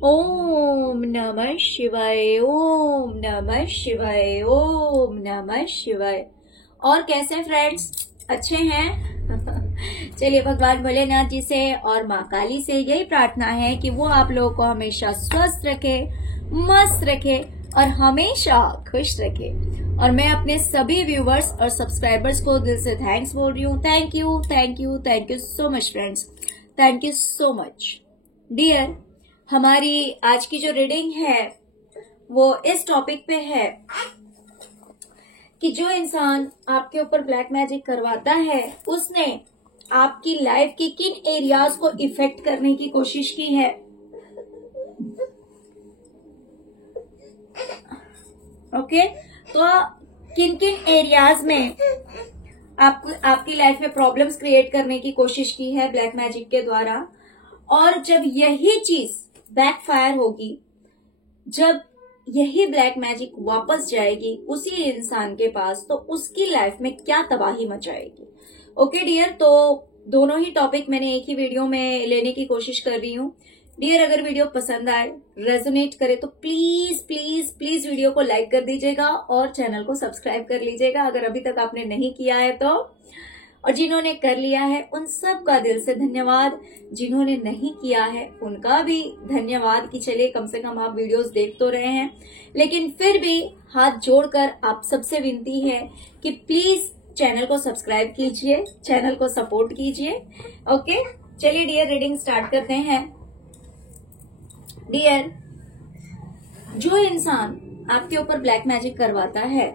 ओम नमः शिवाय, ओम नमः शिवाय, ओम नमः शिवाय। और कैसे फ्रेंड्स, अच्छे हैं? चलिए भगवान भोलेनाथ जी से और माँ काली से यही प्रार्थना है कि वो आप लोगों को हमेशा स्वस्थ रखे, मस्त रखे और हमेशा खुश रखे। और मैं अपने सभी व्यूवर्स और सब्सक्राइबर्स को दिल से थैंक्स बोल रही हूँ। Thank you, thank you, thank you so much friends, thank you so much dear. हमारी आज की जो रीडिंग है वो इस टॉपिक पे है कि जो इंसान आपके ऊपर ब्लैक मैजिक करवाता है उसने आपकी लाइफ की किन एरियाज को इफेक्ट करने की कोशिश की है। ओके, तो किन किन एरियाज में आपकी लाइफ में प्रॉब्लम्स क्रिएट करने की कोशिश की है ब्लैक मैजिक के द्वारा। और जब यही चीज बैकफायर होगी, जब यही ब्लैक मैजिक वापस जाएगी उसी इंसान के पास, तो उसकी लाइफ में क्या तबाही मचाएगी। ओके डियर, तो दोनों ही टॉपिक मैंने एक ही वीडियो में लेने की कोशिश कर रही हूँ। डियर, अगर वीडियो पसंद आए, रेजोनेट करे तो प्लीज प्लीज प्लीज वीडियो को लाइक कर दीजिएगा और चैनल को सब्सक्राइब कर लीजिएगा अगर अभी तक आपने नहीं किया है तो। और जिन्होंने कर लिया है उन सब का दिल से धन्यवाद, जिन्होंने नहीं किया है उनका भी धन्यवाद कि चलिए कम से कम आप वीडियोस देख तो रहे हैं। लेकिन फिर भी हाथ जोड़कर आप सबसे विनती है कि प्लीज चैनल को सब्सक्राइब कीजिए, चैनल को सपोर्ट कीजिए। ओके, चलिए डियर, रीडिंग स्टार्ट करते हैं। डियर, जो इंसान आपके ऊपर ब्लैक मैजिक करवाता है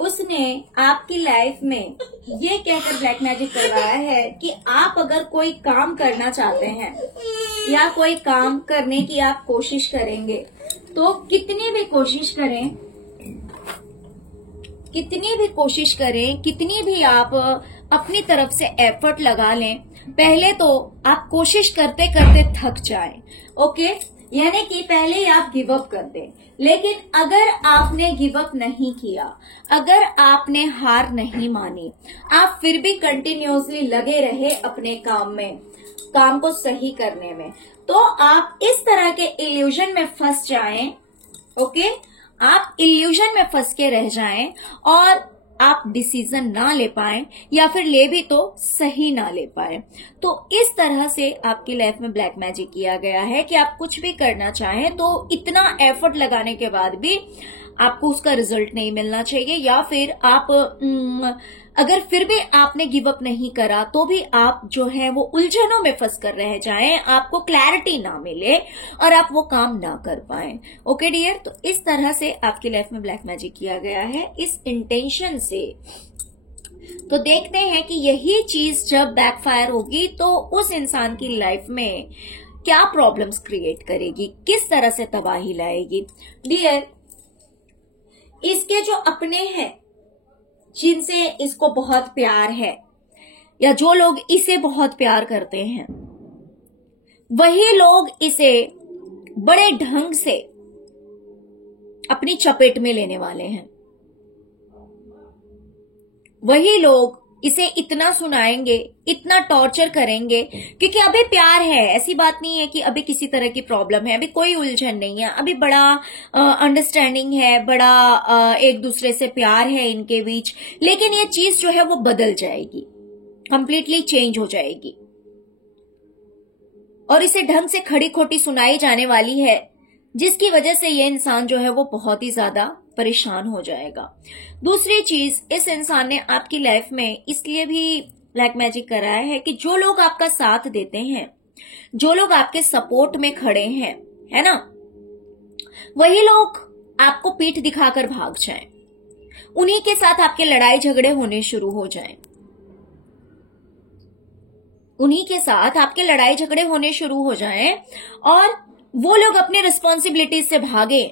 उसने आपकी लाइफ में ये कहकर ब्लैक मैजिक करवाया है कि आप अगर कोई काम करना चाहते हैं या कोई काम करने की आप कोशिश करेंगे तो कितनी भी कोशिश करें, कितनी भी आप अपनी तरफ से एफर्ट लगा लें, पहले तो आप कोशिश करते करते थक जाएं। ओके, यानी कि पहले ही आप गिव अप कर दें। लेकिन अगर आपने गिव अप नहीं किया, अगर आपने हार नहीं मानी, आप फिर भी कंटिन्यूअसली लगे रहे अपने काम में, काम को सही करने में, तो आप इस तरह के इल्यूजन में फंस जाएं। ओके, आप इल्यूजन में फंस के रह जाएं और आप डिसीजन ना ले पाए या फिर ले भी तो सही ना ले पाए। तो इस तरह से आपकी लाइफ में ब्लैक मैजिक किया गया है कि आप कुछ भी करना चाहें तो इतना एफर्ट लगाने के बाद भी आपको उसका रिजल्ट नहीं मिलना चाहिए, या फिर आप अगर फिर भी आपने गिव अप नहीं करा तो भी आप जो है वो उलझनों में फंस कर रह जाएं, आपको क्लैरिटी ना मिले और आप वो काम ना कर पाए। ओके डियर, तो इस तरह से आपकी लाइफ में ब्लैक मैजिक किया गया है इस इंटेंशन से। तो देखते हैं कि यही चीज जब बैकफायर होगी तो उस इंसान की लाइफ में क्या प्रॉब्लम्स क्रिएट करेगी, किस तरह से तबाही लाएगी। डियर, इसके जो अपने हैं, जिनसे इसको बहुत प्यार है या जो लोग इसे बहुत प्यार करते हैं, वही लोग इसे बड़े ढंग से अपनी चपेट में लेने वाले हैं। वही लोग इसे इतना सुनाएंगे, इतना टॉर्चर करेंगे, क्योंकि अभी प्यार है। ऐसी बात नहीं है कि अभी किसी तरह की प्रॉब्लम है, अभी कोई उलझन नहीं है, अभी बड़ा अंडरस्टैंडिंग है, बड़ा एक दूसरे से प्यार है इनके बीच। लेकिन ये चीज जो है वो बदल जाएगी, कंप्लीटली चेंज हो जाएगी और इसे ढंग से खड़ी खोटी सुनाई जाने वाली है, जिसकी वजह से ये इंसान जो है वो बहुत ही ज्यादा परेशान हो जाएगा। दूसरी चीज, इस इंसान ने आपकी लाइफ में इसलिए भी ब्लैक मैजिक कराया है कि जो लोग आपका साथ देते हैं, जो लोग आपके सपोर्ट में खड़े हैं, है ना, वही लोग आपको पीठ दिखाकर भाग जाएं, उन्हीं के साथ आपके लड़ाई झगड़े होने शुरू हो जाएं, उन्हीं के साथ आपके लड़ाई झगड़े होने शुरू हो जाएं और वो लोग अपनी रिस्पॉन्सिबिलिटीज से भागे।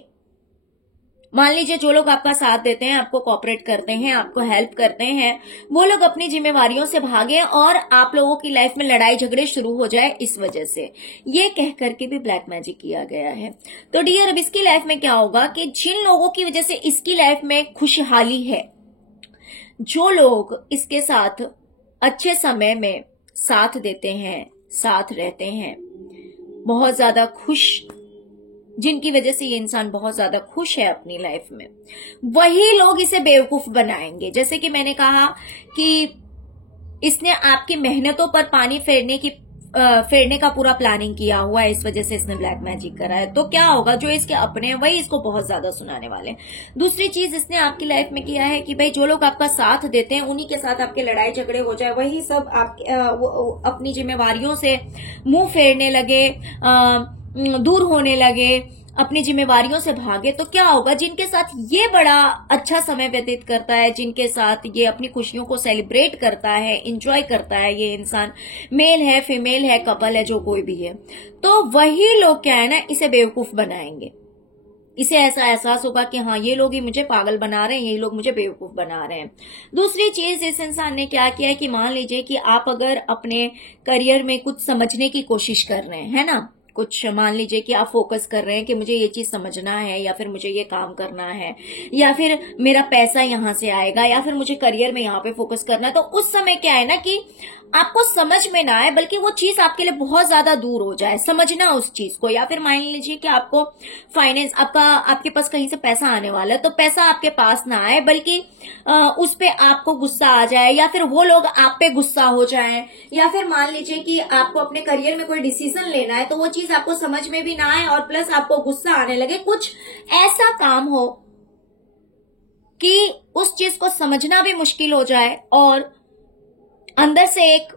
मान लीजिए जो लोग आपका साथ देते हैं, आपको कोऑपरेट करते हैं, आपको हेल्प करते हैं, वो लोग अपनी जिम्मेवारियों से भागे और आप लोगों की लाइफ में लड़ाई झगड़े शुरू हो जाए इस वजह से। ये कह करके भी ब्लैक मैजिक किया गया है। तो डियर, अब इसकी लाइफ में क्या होगा कि जिन लोगों की वजह से इसकी लाइफ में खुशहाली है, जो लोग इसके साथ अच्छे समय में साथ देते हैं, साथ रहते हैं, बहुत ज्यादा खुश, जिनकी वजह से ये इंसान बहुत ज्यादा खुश है अपनी लाइफ में, वही लोग इसे बेवकूफ बनाएंगे। जैसे कि मैंने कहा कि इसने आपकी मेहनतों पर पानी फेरने का पूरा प्लानिंग किया हुआ है, इस वजह से इसने ब्लैक मैजिक करा है। तो क्या होगा, जो इसके अपने हैं वही इसको बहुत ज्यादा सुनाने वाले हैं। दूसरी चीज इसने आपकी लाइफ में किया है कि भाई जो लोग आपका साथ देते हैं उन्हीं के साथ आपके लड़ाई झगड़े हो जाए, वही सब आप अपनी जिम्मेवारियों से मुंह फेरने लगे, दूर होने लगे, अपनी जिम्मेवारियों से भागे। तो क्या होगा, जिनके साथ ये बड़ा अच्छा समय व्यतीत करता है, जिनके साथ ये अपनी खुशियों को सेलिब्रेट करता है, एंजॉय करता है, ये इंसान मेल है, फीमेल है, कपल है, जो कोई भी है, तो वही लोग क्या है ना, इसे बेवकूफ बनाएंगे। इसे ऐसा एहसास होगा कि हाँ, ये लोग ही मुझे पागल बना रहे हैं, ये लोग मुझे बेवकूफ बना रहे हैं। दूसरी चीज, इस इंसान ने क्या किया है कि मान लीजिए कि आप अगर अपने करियर में कुछ समझने की कोशिश कर रहे हैं, है ना, कुछ मान लीजिए कि आप फोकस कर रहे हैं कि मुझे ये चीज समझना है, या फिर मुझे ये काम करना है, या फिर मेरा पैसा यहां से आएगा, या फिर मुझे करियर में यहां पे फोकस करना है, तो उस समय क्या है ना कि आपको समझ में ना आए, बल्कि वो चीज आपके लिए बहुत ज्यादा दूर हो जाए, समझना उस चीज को। या फिर मान लीजिए कि आपको फाइनेंस, आपके पास कहीं से पैसा आने वाला है, तो पैसा आपके पास ना आए, बल्कि उस पे आपको गुस्सा आ जाए, या फिर वो लोग आप पे गुस्सा हो जाए, या फिर मान लीजिए कि आपको अपने करियर में कोई डिसीजन लेना है, तो वो चीज आपको समझ में भी ना आए और प्लस आपको गुस्सा आने लगे। कुछ ऐसा काम हो कि उस चीज को समझना भी मुश्किल हो जाए और अंदर से एक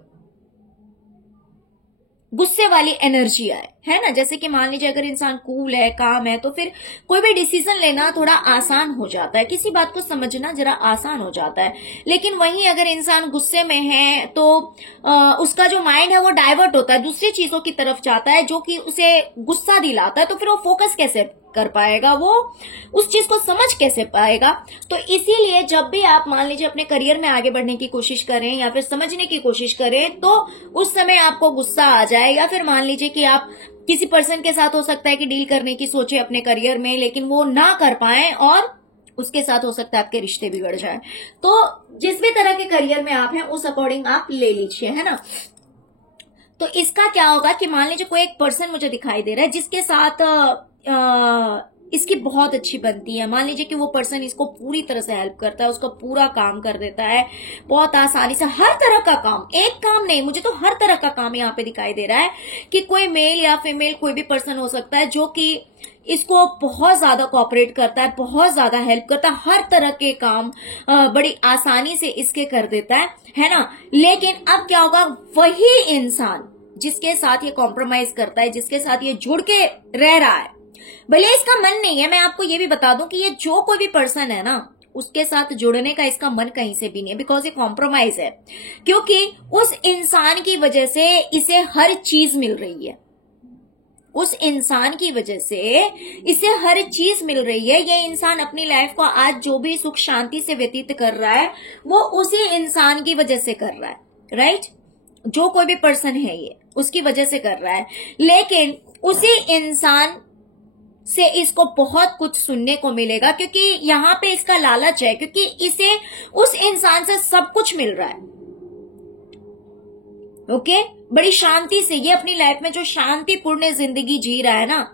गुस्से वाली एनर्जी आए, है ना। जैसे कि मान लीजिए अगर इंसान कूल है, काम है, तो फिर कोई भी डिसीजन लेना थोड़ा आसान हो जाता है, किसी बात को समझना जरा आसान हो जाता है। लेकिन वहीं अगर इंसान गुस्से में है तो उसका जो माइंड है वो डाइवर्ट होता है, दूसरी चीजों की तरफ जाता है जो कि उसे गुस्सा दिलाता है। तो फिर वो फोकस कैसे कर पाएगा, वो उस चीज को समझ कैसे पाएगा। तो इसीलिए जब भी आप मान लीजिए अपने करियर में आगे बढ़ने की कोशिश करें या फिर समझने की कोशिश करें, तो उस समय आपको गुस्सा आ जाए, या फिर मान लीजिए कि आप किसी पर्सन के साथ हो सकता है कि डील करने की सोचे अपने करियर में, लेकिन वो ना कर पाए और उसके साथ हो सकता है आपके रिश्ते बिगड़ जाए। तो जिस भी तरह के करियर में आप हैं उस अकॉर्डिंग आप ले लीजिए, है ना। तो इसका क्या होगा कि मान लीजिए कोई एक पर्सन मुझे दिखाई दे रहा है जिसके साथ इसकी बहुत अच्छी बनती है। मान लीजिए कि वो पर्सन इसको पूरी तरह से हेल्प करता है, उसका पूरा काम कर देता है बहुत आसानी से, हर तरह का काम, एक काम नहीं, मुझे तो हर तरह का काम यहाँ पे दिखाई दे रहा है कि कोई मेल या फीमेल कोई भी पर्सन हो सकता है जो कि इसको बहुत ज्यादा कोऑपरेट करता है, बहुत ज्यादा हेल्प करता है, हर तरह के काम बड़ी आसानी से इसके कर देता है ना। लेकिन अब क्या होगा, वही इंसान जिसके साथ ये कॉम्प्रोमाइज करता है, जिसके साथ ये जुड़ के रह रहा है, भले इसका मन नहीं है, मैं आपको ये भी बता दूं कि ये जो कोई भी पर्सन है ना, उसके साथ जुड़ने का इसका मन कहीं से भी नहीं है, बिकॉज ये कॉम्प्रोमाइज है, क्योंकि उस इंसान की वजह से इसे हर चीज मिल रही है, उस इंसान की वजह से इसे हर चीज मिल रही है। ये इंसान अपनी लाइफ को आज जो भी सुख शांति से व्यतीत कर रहा है वो उसी इंसान की वजह से कर रहा है, राइट। जो कोई भी पर्सन है ये उसकी वजह से कर रहा है, लेकिन उसी इंसान से इसको बहुत कुछ सुनने को मिलेगा, क्योंकि यहां पे इसका लालच है, क्योंकि इसे उस इंसान से सब कुछ मिल रहा है। ओके, बड़ी शांति से ये अपनी लाइफ में जो शांतिपूर्ण जिंदगी जी रहा है ना,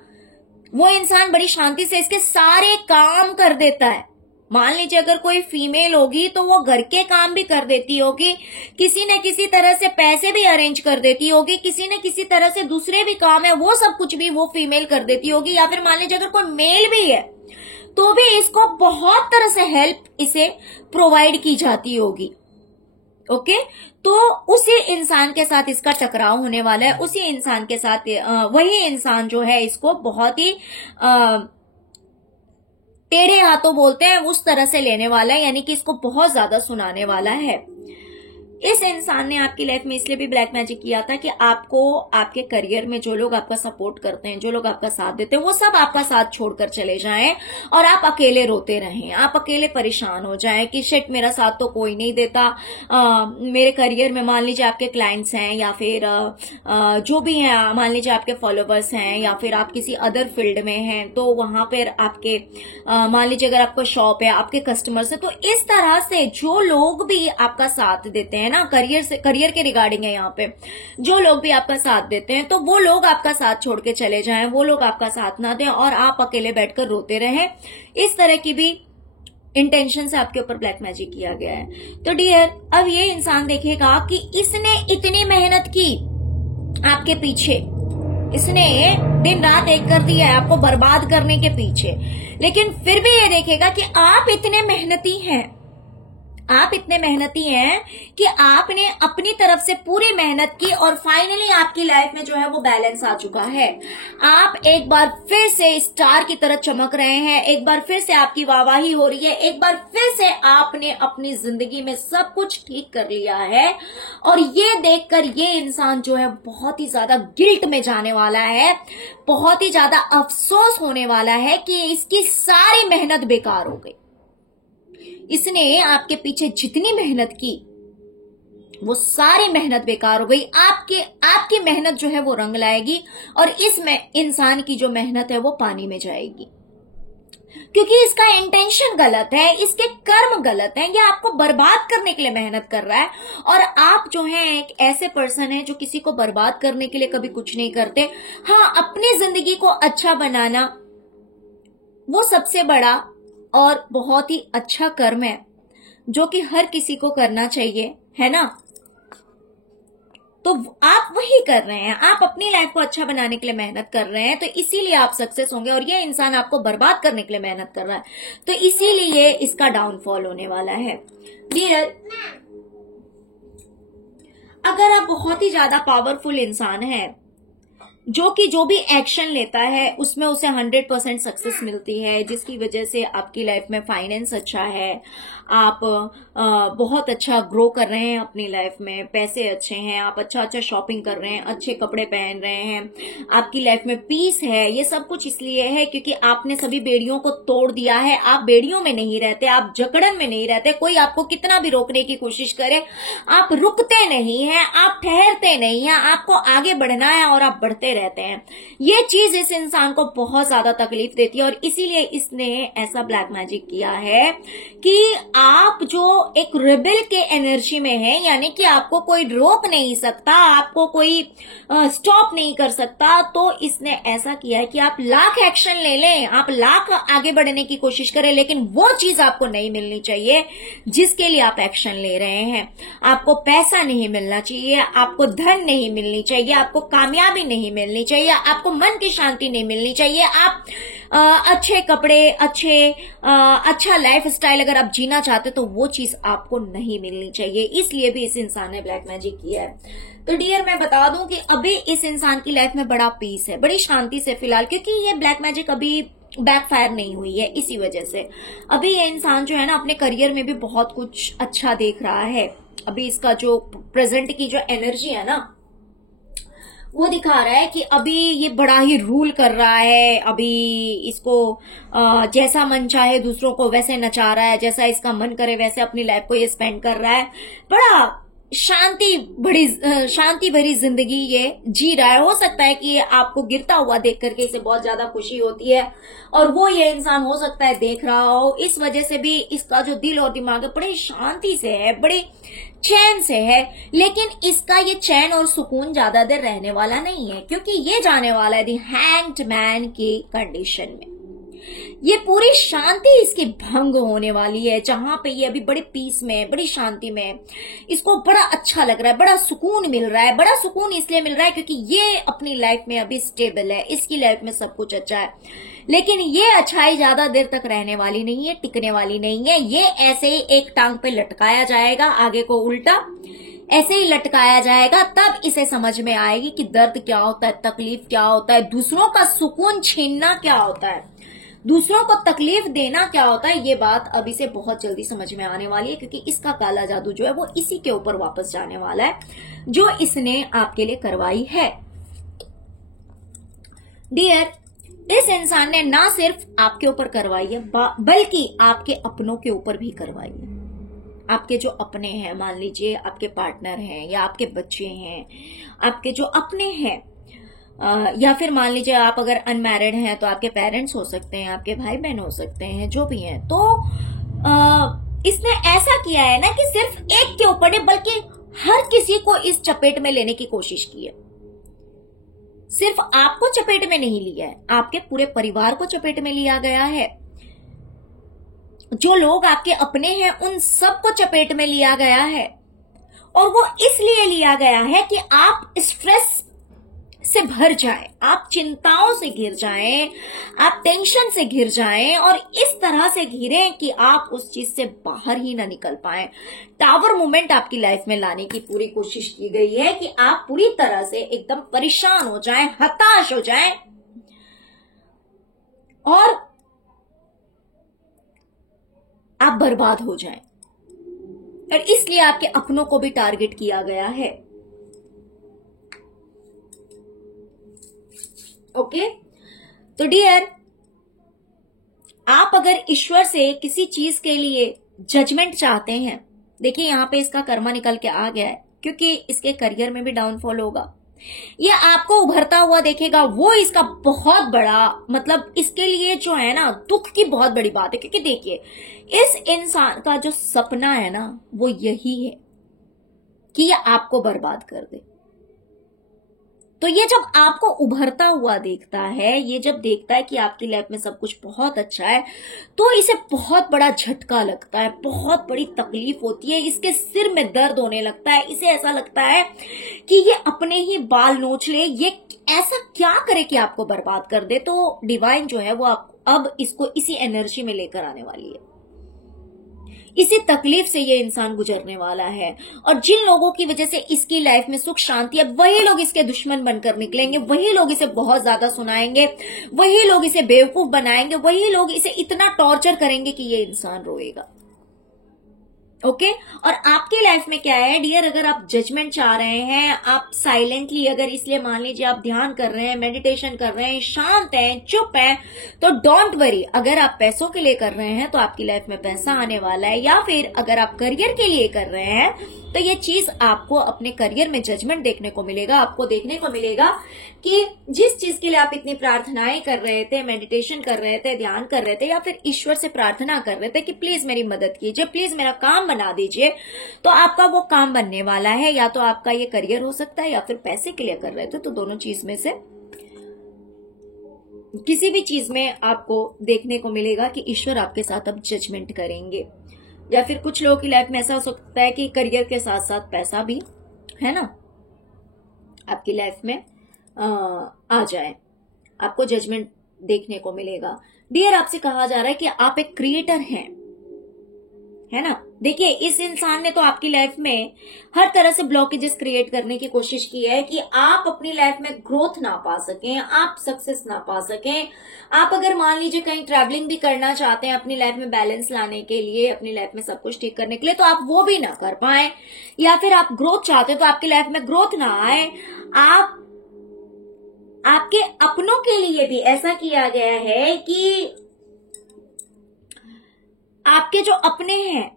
वो इंसान बड़ी शांति से इसके सारे काम कर देता है। मान लीजिए अगर कोई फीमेल होगी तो वो घर के काम भी कर देती होगी, किसी न किसी तरह से पैसे भी अरेंज कर देती होगी, किसी न किसी तरह से दूसरे भी काम है वो सब कुछ भी वो फीमेल कर देती होगी। या फिर मान लीजिए अगर कोई मेल भी है तो भी इसको बहुत तरह से हेल्प इसे प्रोवाइड की जाती होगी। ओके, तो उसी इंसान के साथ इसका टकराव होने वाला है, उसी इंसान के साथ वही इंसान जो है इसको बहुत ही टेढ़े हाथों बोलते हैं उस तरह से लेने वाला है, यानी कि इसको बहुत ज्यादा सुनाने वाला है। इस इंसान ने आपकी लाइफ में इसलिए भी ब्लैक मैजिक किया था कि आपको आपके करियर में जो लोग आपका सपोर्ट करते हैं, जो लोग आपका साथ देते हैं, वो सब आपका साथ छोड़कर चले जाएं और आप अकेले रोते रहें, आप अकेले परेशान हो जाएं कि शिट मेरा साथ तो कोई नहीं देता। मेरे करियर में मान लीजिए आपके क्लाइंट्स हैं या फिर जो भी हैं, मान लीजिए आपके फॉलोवर्स हैं या फिर आप किसी अदर फील्ड में हैं, तो वहां पर आपके मान लीजिए अगर आपका शॉप है, आपके कस्टमर्स है, तो इस तरह से जो लोग भी आपका साथ देते हैं ना, करियर के रिगार्डिंग है यहाँ पे, जो लोग भी आपका साथ देते हैं, तो वो लोग आपका साथ छोड़ के चले जाएं, वो लोग आपका साथ ना दें और आप अकेले बैठकर रोते रहें। इस तरह की भी इंटेंशन से आपके ऊपर ब्लैक मैजिक किया गया है। तो डियर, अब ये इंसान देखेगा कि इसने इतनी मेहनत की आपके पीछे, इसने दिन रात एक कर दिया है आपको बर्बाद करने के पीछे, लेकिन फिर भी ये देखेगा कि आप इतने मेहनती हैं, आप इतने मेहनती हैं कि आपने अपनी तरफ से पूरी मेहनत की और फाइनली आपकी लाइफ में जो है वो बैलेंस आ चुका है। आप एक बार फिर से स्टार की तरह चमक रहे हैं, एक बार फिर से आपकी वाहवाही हो रही है, एक बार फिर से आपने अपनी जिंदगी में सब कुछ ठीक कर लिया है। और ये देखकर ये इंसान जो है बहुत ही ज्यादा गिल्ट में जाने वाला है, बहुत ही ज्यादा अफसोस होने वाला है कि इसकी सारी मेहनत बेकार हो गई। इसने आपके पीछे जितनी मेहनत की वो सारी मेहनत बेकार हो गई। आपकी मेहनत जो है वो रंग लाएगी और इसमें इंसान की जो मेहनत है वो पानी में जाएगी, क्योंकि इसका इंटेंशन गलत है, इसके कर्म गलत हैं, ये आपको बर्बाद करने के लिए मेहनत कर रहा है। और आप जो है एक ऐसे पर्सन है जो किसी को बर्बाद करने के लिए कभी कुछ नहीं करते। हाँ, अपनी जिंदगी को अच्छा बनाना वो सबसे बड़ा और बहुत ही अच्छा कर्म है जो कि हर किसी को करना चाहिए, है ना। तो आप वही कर रहे हैं, आप अपनी लाइफ को अच्छा बनाने के लिए मेहनत कर रहे हैं, तो इसीलिए आप सक्सेस होंगे। और ये इंसान आपको बर्बाद करने के लिए मेहनत कर रहा है, तो इसीलिए इसका डाउनफॉल होने वाला है। डियर, अगर आप बहुत ही ज्यादा पावरफुल इंसान हैं जो कि जो भी एक्शन लेता है उसमें उसे 100% सक्सेस मिलती है, जिसकी वजह से आपकी लाइफ में फाइनेंस अच्छा है, आप बहुत अच्छा ग्रो कर रहे हैं अपनी लाइफ में, पैसे अच्छे हैं, आप अच्छा शॉपिंग कर रहे हैं, अच्छे कपड़े पहन रहे हैं, आपकी लाइफ में पीस है। ये सब कुछ इसलिए है क्योंकि आपने सभी बेड़ियों को तोड़ दिया है। आप बेड़ियों में नहीं रहते, आप जकड़न में नहीं रहते। कोई आपको कितना भी रोकने की कोशिश करे, आप रुकते नहीं हैं, आप ठहरते नहीं हैं, आपको आगे बढ़ना है और आप बढ़ते रहते हैं। ये चीज इस इंसान को बहुत ज्यादा तकलीफ देती है और इसीलिए इसने ऐसा ब्लैक मैजिक किया है कि आप जो एक रेबेल के एनर्जी में है, यानी कि आपको कोई रोक नहीं सकता, आपको कोई स्टॉप नहीं कर सकता, तो इसने ऐसा किया है कि आप लाख एक्शन ले लें, आप लाख आगे बढ़ने की कोशिश करें, लेकिन वो चीज आपको नहीं मिलनी चाहिए जिसके लिए आप एक्शन ले रहे हैं। आपको पैसा नहीं मिलना चाहिए, आपको धन नहीं मिलनी चाहिए, आपको कामयाबी नहीं मिलनी चाहिए, आपको मन की शांति नहीं मिलनी चाहिए, आप अच्छे कपड़े, अच्छा लाइफ स्टाइल अगर आप जीना चाहते तो वो चीज आपको नहीं मिलनी चाहिए। इसलिए भी इस इंसान ने ब्लैक मैजिक किया है। तो डियर, मैं बता दूं कि अभी इस इंसान की लाइफ में बड़ा पीस है, बड़ी शांति से फिलहाल, क्योंकि ये ब्लैक मैजिक अभी बैकफायर नहीं हुई है। इसी वजह से अभी ये इंसान जो है ना अपने करियर में भी बहुत कुछ अच्छा देख रहा है। अभी इसका जो प्रेजेंट की जो एनर्जी है ना वो दिखा रहा है कि अभी ये बड़ा ही रूल कर रहा है, अभी इसको जैसा मन चाहे दूसरों को वैसे नचा रहा है, जैसा इसका मन करे वैसे अपनी लाइफ को ये स्पेंड कर रहा है। बड़ा शांति भरी जिंदगी ये जी रहा है। हो सकता है कि ये आपको गिरता हुआ देख करके इसे बहुत ज्यादा खुशी होती है और वो ये इंसान हो सकता है देख रहा हो, इस वजह से भी इसका जो दिल और दिमाग है बड़ी शांति से है, बड़ी चैन से है। लेकिन इसका ये चैन और सुकून ज्यादा देर रहने वाला नहीं है, क्योंकि ये जाने वाला है दी हैंग्ड मैन की कंडीशन में। ये पूरी शांति इसकी भंग होने वाली है, जहां पे ये अभी बड़े पीस में, बड़ी शांति में, इसको बड़ा अच्छा लग रहा है, बड़ा सुकून मिल रहा है। बड़ा सुकून इसलिए मिल रहा है क्योंकि ये अपनी लाइफ में अभी स्टेबल है, इसकी लाइफ में सब कुछ अच्छा है। लेकिन ये अच्छाई ज्यादा देर तक रहने वाली नहीं है, टिकने वाली नहीं है। ये ऐसे ही एक टांग पे लटकाया जाएगा, आगे को उल्टा ऐसे ही लटकाया जाएगा, तब इसे समझ में आएगी कि दर्द क्या होता है, तकलीफ क्या होता है, दूसरों का सुकून छीनना क्या होता है, दूसरों को तकलीफ देना क्या होता है, ये बात अभी से बहुत जल्दी समझ में आने वाली है, क्योंकि इसका काला जादू जो है वो इसी के ऊपर वापस जाने वाला है जो इसने आपके लिए करवाई है। डियर, इस इंसान ने ना सिर्फ आपके ऊपर करवाई है बल्कि आपके अपनों के ऊपर भी करवाई है। आपके जो अपने हैं, मान लीजिए आपके पार्टनर हैं या आपके बच्चे हैं, आपके जो अपने हैं, या फिर मान लीजिए आप अगर अनमैरिड हैं तो आपके पेरेंट्स हो सकते हैं, आपके भाई बहन हो सकते हैं, जो भी हैं। तो इसने ऐसा किया है ना कि सिर्फ एक के ऊपर नहीं बल्कि हर किसी को इस चपेट में लेने की कोशिश की है। सिर्फ आपको चपेट में नहीं लिया है, आपके पूरे परिवार को चपेट में लिया गया है। जो लोग आपके अपने हैं उन सबको चपेट में लिया गया है, और वो इसलिए लिया गया है कि आप स्ट्रेस से भर जाएं, आप चिंताओं से घिर जाएं, आप टेंशन से घिर जाएं, और इस तरह से घिरें कि आप उस चीज से बाहर ही ना निकल पाएं। टावर मूवमेंट आपकी लाइफ में लाने की पूरी कोशिश की गई है कि आप पूरी तरह से एकदम परेशान हो जाएं, हताश हो जाएं, और आप बर्बाद हो जाएं। और इसलिए आपके अपनों को भी टारगेट किया गया है। ओके, तो डियर, आप अगर ईश्वर से किसी चीज के लिए जजमेंट चाहते हैं, देखिए यहां पे इसका कर्मा निकल के आ गया है, क्योंकि इसके करियर में भी डाउनफॉल होगा, ये आपको उभरता हुआ देखेगा। वो इसका बहुत बड़ा, मतलब इसके लिए जो है ना, दुख की बहुत बड़ी बात है, क्योंकि देखिए इस इंसान का जो सपना है ना वो यही है कि ये आपको बर्बाद कर दे। तो ये जब आपको उभरता हुआ देखता है, ये जब देखता है कि आपकी लाइफ में सब कुछ बहुत अच्छा है, तो इसे बहुत बड़ा झटका लगता है, बहुत बड़ी तकलीफ होती है, इसके सिर में दर्द होने लगता है। इसे ऐसा लगता है कि ये अपने ही बाल नोच ले, ये ऐसा क्या करे कि आपको बर्बाद कर दे। तो डिवाइन जो है वो अब इसको इसी एनर्जी में लेकर आने वाली है। इसी तकलीफ से ये इंसान गुजरने वाला है, और जिन लोगों की वजह से इसकी लाइफ में सुख शांति है, वही लोग इसके दुश्मन बनकर निकलेंगे, वही लोग इसे बहुत ज्यादा सुनाएंगे, वही लोग इसे बेवकूफ बनाएंगे, वही लोग इसे इतना टॉर्चर करेंगे कि ये इंसान रोएगा। ओके, और आपकी लाइफ में क्या है डियर, अगर आप जजमेंट चाह रहे हैं, आप साइलेंटली, अगर इसलिए मान लीजिए आप ध्यान कर रहे हैं, मेडिटेशन कर रहे हैं, शांत हैं, चुप हैं, तो डोंट वरी। अगर आप पैसों के लिए कर रहे हैं तो आपकी लाइफ में पैसा आने वाला है, या फिर अगर आप करियर के लिए कर रहे हैं तो ये चीज आपको अपने करियर में जजमेंट देखने को मिलेगा। आपको देखने को मिलेगा कि जिस चीज के लिए आप इतनी प्रार्थनाएं कर रहे थे, मेडिटेशन कर रहे थे, ध्यान कर रहे थे, या फिर ईश्वर से प्रार्थना कर रहे थे कि प्लीज मेरी मदद कीजिए, प्लीज मेरा काम बना दीजिए, तो आपका वो काम बनने वाला है। या तो आपका ये करियर हो सकता है, या फिर पैसे के लिए कर रहे थे, तो दोनों चीज में से किसी भी चीज में आपको देखने को मिलेगा कि ईश्वर आपके साथ अब जजमेंट करेंगे। या फिर कुछ लोगों की लाइफ में ऐसा हो सकता है कि करियर के साथ साथ पैसा भी, है ना, आपकी लाइफ में आ जाए, आपको जजमेंट देखने को मिलेगा। डियर, आपसे कहा जा रहा है कि आप एक क्रिएटर हैं, है ना। देखिए इस इंसान ने तो आपकी लाइफ में हर तरह से ब्लॉकेजेस क्रिएट करने की कोशिश की है कि आप अपनी लाइफ में ग्रोथ ना पा सकें, आप सक्सेस ना पा सकें। आप अगर मान लीजिए कहीं ट्रैवलिंग भी करना चाहते हैं अपनी लाइफ में बैलेंस लाने के लिए, अपनी लाइफ में सब कुछ ठीक करने के लिए, तो आप वो भी ना कर पाए। या फिर आप ग्रोथ चाहते हैं तो आपकी लाइफ में ग्रोथ ना आए। आपके अपनों के लिए भी ऐसा किया गया है कि आपके जो अपने हैं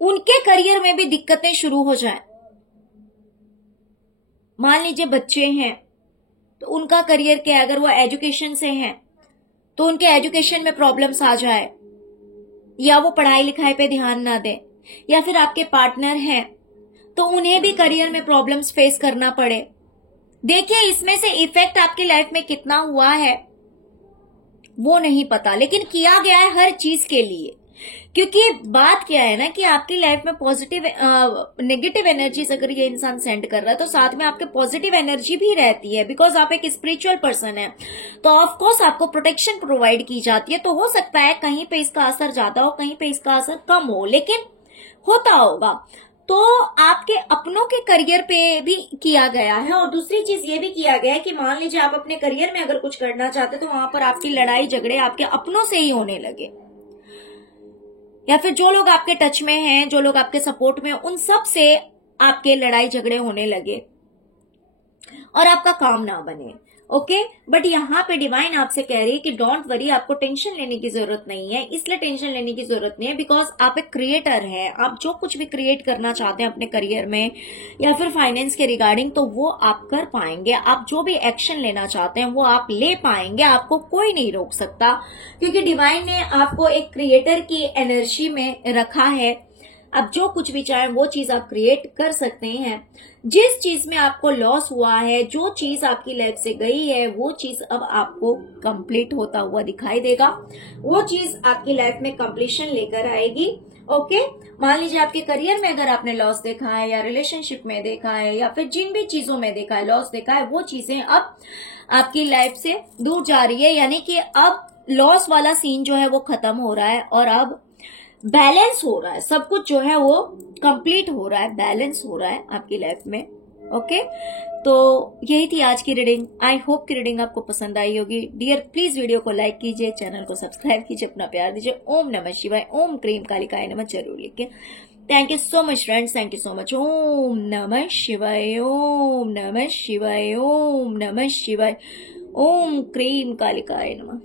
उनके करियर में भी दिक्कतें शुरू हो जाएं। मान लीजिए बच्चे हैं तो उनका करियर क्या है, अगर वो एजुकेशन से हैं तो उनके एजुकेशन में प्रॉब्लम्स आ जाए, या वो पढ़ाई लिखाई पे ध्यान ना दें। या फिर आपके पार्टनर हैं तो उन्हें भी करियर में प्रॉब्लम्स फेस करना पड़े। देखिए इसमें से इफेक्ट आपकी लाइफ में कितना हुआ है वो नहीं पता, लेकिन किया गया है हर चीज के लिए। क्योंकि बात क्या है ना कि आपकी लाइफ में पॉजिटिव नेगेटिव एनर्जीज अगर ये इंसान सेंड कर रहा है तो साथ में आपके पॉजिटिव एनर्जी भी रहती है, बिकॉज आप एक स्पिरिचुअल पर्सन है, तो ऑफ कोर्स आपको प्रोटेक्शन प्रोवाइड की जाती है। तो हो सकता है कहीं पे इसका असर ज्यादा हो, कहीं पे इसका असर कम हो, लेकिन होता होगा। तो आपके अपनों के करियर पे भी किया गया है। और दूसरी चीज ये भी किया गया है कि मान लीजिए आप अपने करियर में अगर कुछ करना चाहते तो वहां पर आपकी लड़ाई झगड़े आपके अपनों से ही होने लगे, या फिर जो लोग आपके टच में हैं, जो लोग आपके सपोर्ट में हैं, उन सब से आपके लड़ाई झगड़े होने लगे और आपका काम ना बने। ओके, बट यहाँ पे डिवाइन आपसे कह रही है कि डोंट वरी, आपको टेंशन लेने की जरूरत नहीं है। इसलिए टेंशन लेने की जरूरत नहीं है बिकॉज आप एक क्रिएटर हैं। आप जो कुछ भी क्रिएट करना चाहते हैं अपने करियर में या फिर फाइनेंस के रिगार्डिंग, तो वो आप कर पाएंगे। आप जो भी एक्शन लेना चाहते हैं वो आप ले पाएंगे, आपको कोई नहीं रोक सकता, क्योंकि डिवाइन ने आपको एक क्रिएटर की एनर्जी में रखा है। अब जो कुछ भी चाहे वो चीज आप क्रिएट कर सकते हैं। जिस चीज में आपको लॉस हुआ है, जो चीज आपकी लाइफ से गई है, वो चीज अब आपको कंप्लीट होता हुआ दिखाई देगा। वो चीज आपकी लाइफ में कंप्लीशन लेकर आएगी। ओके, मान लीजिए आपके करियर में अगर आपने लॉस देखा है या रिलेशनशिप में देखा है या फिर जिन भी चीजों में देखा है लॉस देखा है, वो चीजें अब आपकी लाइफ से दूर जा रही है। यानी कि अब लॉस वाला सीन जो है वो खत्म हो रहा है और अब बैलेंस हो रहा है, सब कुछ जो है वो कंप्लीट हो रहा है, बैलेंस हो रहा है आपकी लाइफ में। ओके, तो यही थी आज की रीडिंग। आई होप की रीडिंग आपको पसंद आई होगी। डियर प्लीज वीडियो को लाइक कीजिए, चैनल को सब्सक्राइब कीजिए, अपना प्यार दीजिए। ओम नमः शिवाय, ओम क्रीम कालिकाय नमः जरूर लिखिए। Thank you so much friends, thank you so much. ओम नमः शिवाय, ओम नमः शिवाय, ओम नमः शिवाय, ओम क्रीम कालिकाय नमः।